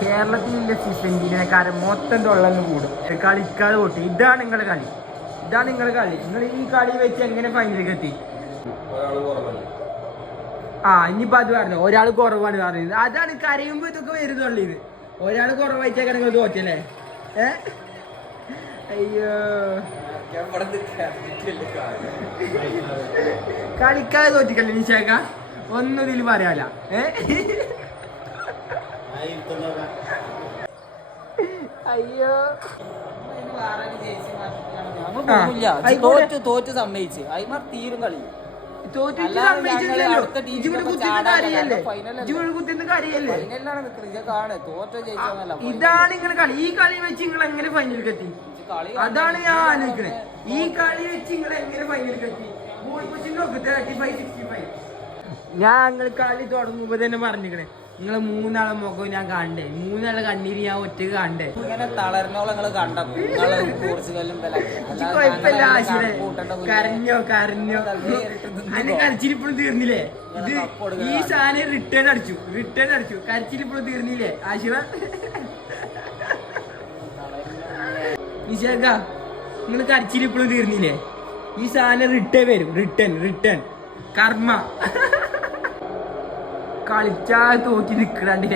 കേരളത്തിലുള്ള അർജന്റീനക്കാരൻ മൊത്തം തൊള്ളന്ന് കൂടും, കളിക്കാതെ പൊട്ടി. ഇതാണ് നിങ്ങളുടെ കളി, ഇതാണ് നിങ്ങളുടെ കളി. നിങ്ങൾ ഈ കളി വെച്ച് എങ്ങനെ ഫൈനലിലേക്ക് എത്തി? ഇനിയിപ്പോ അത് പറഞ്ഞു ഒരാൾ കുറവാണ് പറഞ്ഞത്. അതാണ് കരയുമ്പോ ഇതൊക്കെ വരുന്നുള്ളൂ. ഇത് ഒരാൾ കുറവായിട്ടൊക്കെ നിങ്ങൾ തോറ്റല്ലേ? അയ്യോ, കളിക്കാതെ തോറ്റിക്കല്ലേ നിശാക്ക? ഒന്നും ഇതിൽ പറയാല. അയ്യോ, തോറ്റ് സമ്മതിച്ച് അയ്മാർ തീരും കളി. ഇതാണ് നിങ്ങളെ കളി. ഈ കളി വെച്ച് നിങ്ങൾ എങ്ങനെ ഫൈനലിൽ എത്തി? അതാണ് ഞാൻ ആലോചിക്കണേ. ഈ കളി വെച്ച് നിങ്ങൾ എങ്ങനെ ഫൈനലിൽ എത്തി? ഞാൻ നിങ്ങൾ കളി തുടങ്ങുമ്പോ തന്നെ പറഞ്ഞിരിക്കണേ, നിങ്ങളെ മൂന്നാളെ മുഖം ഞാൻ കണ്ടേ, മൂന്നാളെ കണ്ണീര് ഞാൻ ഒറ്റക്ക് കണ്ടേ. ഇങ്ങനെ തളർന്നോളം നിങ്ങള് കണ്ടപ്പോ കരഞ്ഞോ കരഞ്ഞോ അതിന് കരച്ചിലിപ്പോഴും തീർന്നില്ലേ? ഇത് ഈ സാധനം റിട്ടേൺ അടിച്ചു കരച്ചിലിപ്പോഴും തീർന്നില്ലേ ആശിറ? നിശാക്ക, നിങ്ങൾ കരച്ചിലിപ്പോഴും തീർന്നില്ലേ? ഈ സാധനം റിട്ടേൺ വരും, റിട്ടേൺ കർമ്മ. കളിച്ചാൽ തോറ്റി നിൽക്കണേ.